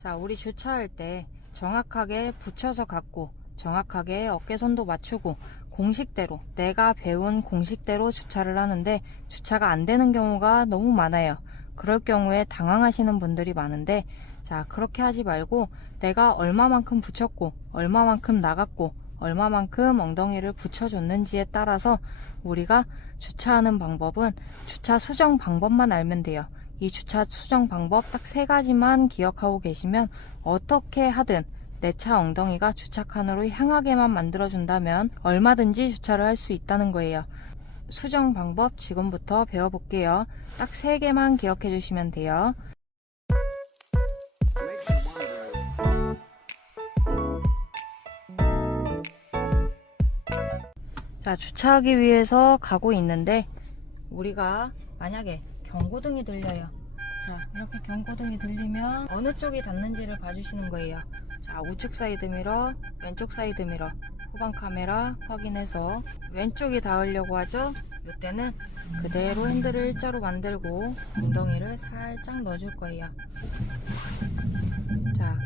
자, 우리 주차할 때 정확하게 붙여서 갖고 정확하게 어깨선도 맞추고 공식대로 내가 배운 공식대로 주차를 하는데 주차가 안 되는 경우가 너무 많아요. 그럴 경우에 당황하시는 분들이 많은데 자, 그렇게 하지 말고 내가 얼마만큼 붙였고 얼마만큼 나갔고 얼마만큼 엉덩이를 붙여줬는지에 따라서 우리가 주차하는 방법은 주차 수정 방법만 알면 돼요. 이 주차 수정 방법 딱 세 가지만 기억하고 계시면 어떻게 하든 내 차 엉덩이가 주차칸으로 향하게만 만들어준다면 얼마든지 주차를 할 수 있다는 거예요. 수정 방법 지금부터 배워볼게요. 딱 세 개만 기억해 주시면 돼요. 자, 주차하기 위해서 가고 있는데 우리가 만약에 경고등이 들려요. 자, 이렇게 경고등이 들리면 어느 쪽이 닿는지를 봐주시는 거예요. 자, 우측 사이드 미러, 왼쪽 사이드 미러, 후방 카메라 확인해서 왼쪽이 닿으려고 하죠. 이때는 그대로 핸들을 일자로 만들고 엉덩이를 살짝 넣어줄 거예요. 자,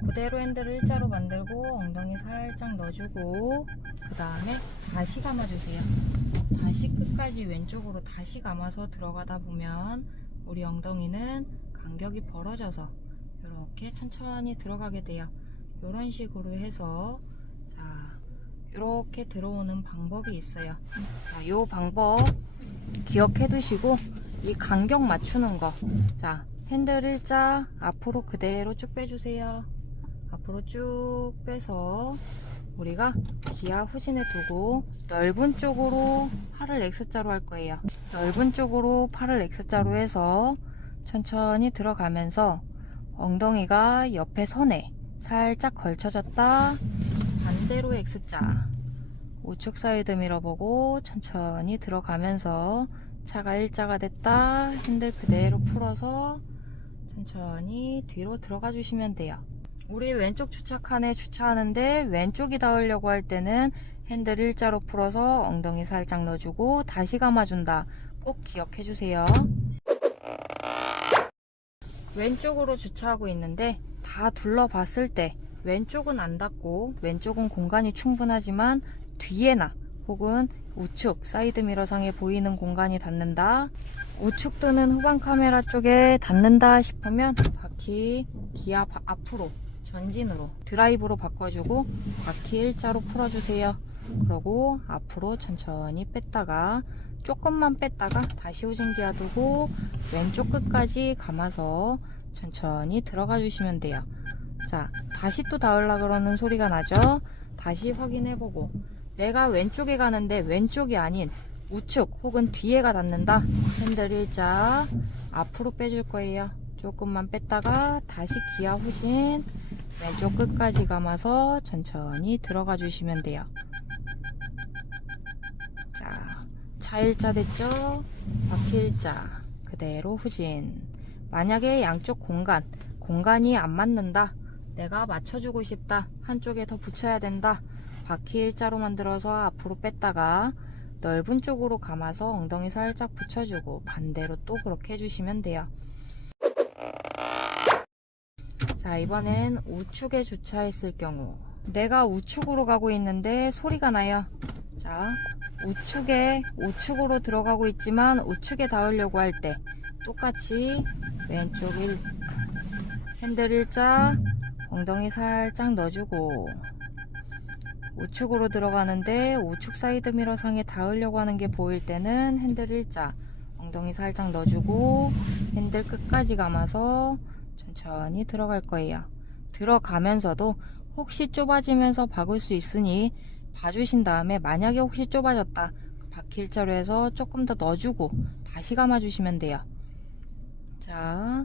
그대로 핸들을 일자로 만들고 엉덩이 살짝 넣어주고 그 다음에 다시 감아주세요. 다시 끝까지 왼쪽으로 다시 감아서 들어가다 보면 우리 엉덩이는 간격이 벌어져서 이렇게 천천히 들어가게 돼요. 이런 식으로 해서 자 이렇게 들어오는 방법이 있어요. 자, 이 방법 기억해 두시고 이 간격 맞추는 거. 자 핸들 일자 앞으로 그대로 쭉 빼주세요. 앞으로 쭉 빼서 우리가 기아 후진에 두고 넓은 쪽으로 팔을 X자로 할 거예요. 넓은 쪽으로 팔을 X자로 해서 천천히 들어가면서 엉덩이가 옆에 선에 살짝 걸쳐졌다. 반대로 X자. 우측 사이드 밀어보고 천천히 들어가면서 차가 일자가 됐다. 핸들 그대로 풀어서 천천히 뒤로 들어가 주시면 돼요. 우리 왼쪽 주차칸에 주차하는데 왼쪽이 닿으려고 할 때는 핸들 일자로 풀어서 엉덩이 살짝 넣어주고 다시 감아준다. 꼭 기억해 주세요. 왼쪽으로 주차하고 있는데 다 둘러봤을 때 왼쪽은 안 닿고 왼쪽은 공간이 충분하지만 뒤에나 혹은 우측 사이드 미러상에 보이는 공간이 닿는다. 우측 또는 후방 카메라 쪽에 닿는다 싶으면 바퀴 바- 앞으로 전진으로 드라이브로 바꿔주고 바퀴 일자로 풀어주세요. 그러고 앞으로 천천히 뺐다가 조금만 뺐다가 다시 후진기아 두고 왼쪽 끝까지 감아서 천천히 들어가 주시면 돼요. 자, 다시 또 닿으려 그러는 소리가 나죠? 다시 확인해보고 내가 왼쪽에 가는데 왼쪽이 아닌 우측 혹은 뒤에가 닿는다. 핸들 일자 앞으로 빼줄 거예요. 조금만 뺐다가 다시 기아 후진 왼쪽 끝까지 감아서 천천히 들어가 주시면 돼요. 자, 차 일자 됐죠? 바퀴 일자 그대로 후진. 만약에 양쪽 공간, 공간이 안 맞는다. 내가 맞춰주고 싶다. 한쪽에 더 붙여야 된다. 바퀴 일자로 만들어서 앞으로 뺐다가 넓은 쪽으로 감아서 엉덩이 살짝 붙여주고 반대로 또 그렇게 해주시면 돼요. 자, 이번엔 우측에 주차했을 경우 내가 우측으로 가고 있는데 소리가 나요. 자, 우측에 우측으로 들어가고 있지만 우측에 닿으려고 할 때 똑같이 왼쪽 일 핸들 일자 엉덩이 살짝 넣어주고 우측으로 들어가는데 우측 사이드 미러 상에 닿으려고 하는 게 보일 때는 핸들 일자 엉덩이 살짝 넣어주고 핸들 끝까지 감아서 천천히 들어갈 거예요. 들어가면서도 혹시 좁아지면서 박을 수 있으니 봐주신 다음에 만약에 혹시 좁아졌다 바퀴 일자로 해서 조금 더 넣어주고 다시 감아주시면 돼요. 자,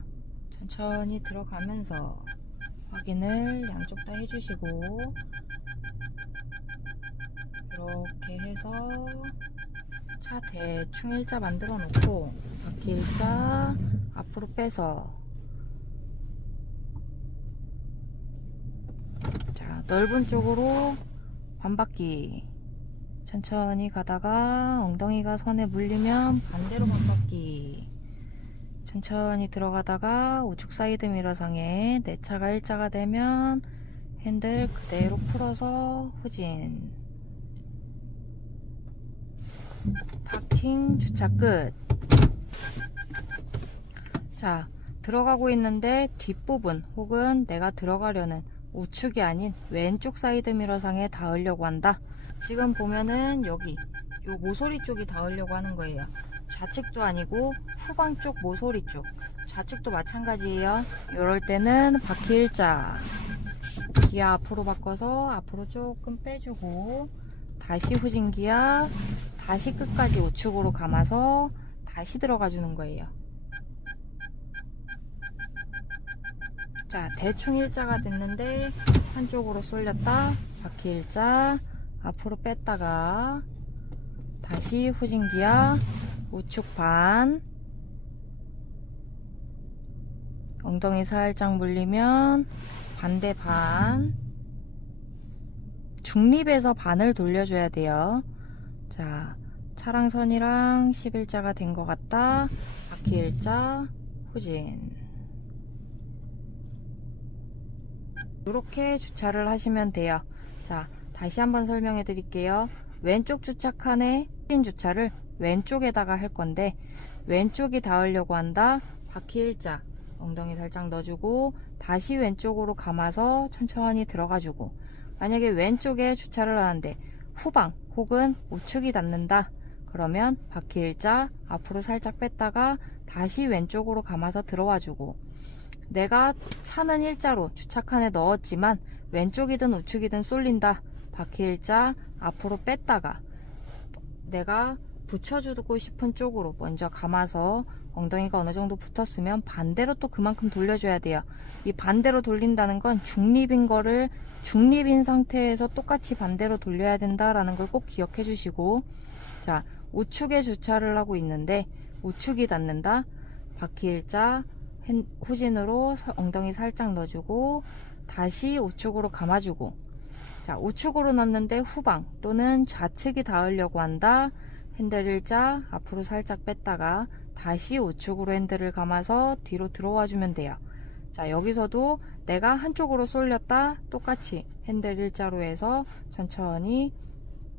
천천히 들어가면서 확인을 양쪽 다 해주시고 이렇게 해서 차 대충 일자 만들어 놓고 바퀴 일자 앞으로 빼서 자 넓은 쪽으로 반바퀴 천천히 가다가 엉덩이가 선에 물리면 반대로 반바퀴 천천히 들어가다가 우측 사이드 미러상에 내 차가 일자가 되면 핸들 그대로 풀어서 후진 파킹 주차 끝. 자, 들어가고 있는데 뒷부분 혹은 내가 들어가려는 우측이 아닌 왼쪽 사이드 미러상에 닿으려고 한다. 지금 보면은 여기 요 모서리 쪽이 닿으려고 하는 거예요. 좌측도 아니고 후방 쪽 모서리 쪽. 좌측도 마찬가지예요. 이럴 때는 바퀴 일자. 기아 앞으로 바꿔서 앞으로 조금 빼주고 다시 후진 기아 다시 끝까지 우측으로 감아서 다시 들어가 주는 거예요. 자, 대충 일자가 됐는데 한쪽으로 쏠렸다. 바퀴 일자 앞으로 뺐다가 다시 후진 기아 우측 반 엉덩이 살짝 물리면 반대 반 중립에서 반을 돌려줘야 돼요. 자, 차량선이랑 11자가 된 것 같다. 바퀴 일자, 후진. 이렇게 주차를 하시면 돼요. 자, 다시 한번 설명해 드릴게요. 왼쪽 주차칸에 후진 주차를 왼쪽에다가 할 건데, 왼쪽이 닿으려고 한다. 바퀴 일자, 엉덩이 살짝 넣어주고, 다시 왼쪽으로 감아서 천천히 들어가주고, 만약에 왼쪽에 주차를 하는데, 후방 혹은 우측이 닿는다. 그러면 바퀴 일자 앞으로 살짝 뺐다가 다시 왼쪽으로 감아서 들어와 주고 내가 차는 일자로 주차칸에 넣었지만 왼쪽이든 우측이든 쏠린다. 바퀴 일자 앞으로 뺐다가 내가 붙여주고 싶은 쪽으로 먼저 감아서 엉덩이가 어느 정도 붙었으면 반대로 또 그만큼 돌려줘야 돼요. 이 반대로 돌린다는 건 중립인 거를 중립인 상태에서 똑같이 반대로 돌려야 된다라는 걸 꼭 기억해 주시고 자 우측에 주차를 하고 있는데 우측이 닿는다 바퀴 일자 핸- 후진으로 서- 엉덩이 살짝 넣어주고 다시 우측으로 감아주고. 자 우측으로 넣는데 후방 또는 좌측이 닿으려고 한다. 핸들 일자 앞으로 살짝 뺐다가 다시 우측으로 핸들을 감아서 뒤로 들어와 주면 돼요. 자 여기서도 내가 한쪽으로 쏠렸다. 똑같이 핸들 일자로 해서 천천히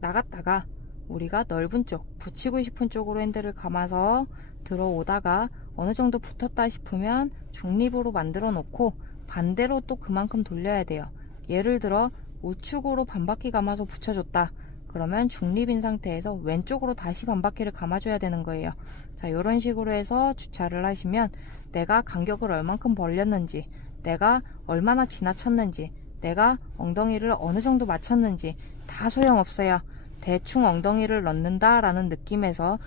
나갔다가 우리가 넓은 쪽 붙이고 싶은 쪽으로 핸들을 감아서 들어오다가 어느 정도 붙었다 싶으면 중립으로 만들어 놓고 반대로 또 그만큼 돌려야 돼요. 예를 들어 우측으로 반바퀴 감아서 붙여줬다. 그러면 중립인 상태에서 왼쪽으로 다시 반바퀴를 감아줘야 되는 거예요. 자 이런 식으로 해서 주차를 하시면 내가 간격을 얼만큼 벌렸는지 내가 얼마나 지나쳤는지 내가 엉덩이를 어느 정도 맞췄는지 다 소용없어요. 대충 엉덩이를 넣는다 라는 느낌에서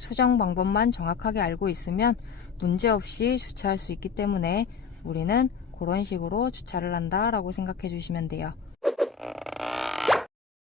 수정 방법만 정확하게 알고 있으면 문제없이 주차할 수 있기 때문에 우리는 그런 식으로 주차를 한다 라고 생각해 주시면 돼요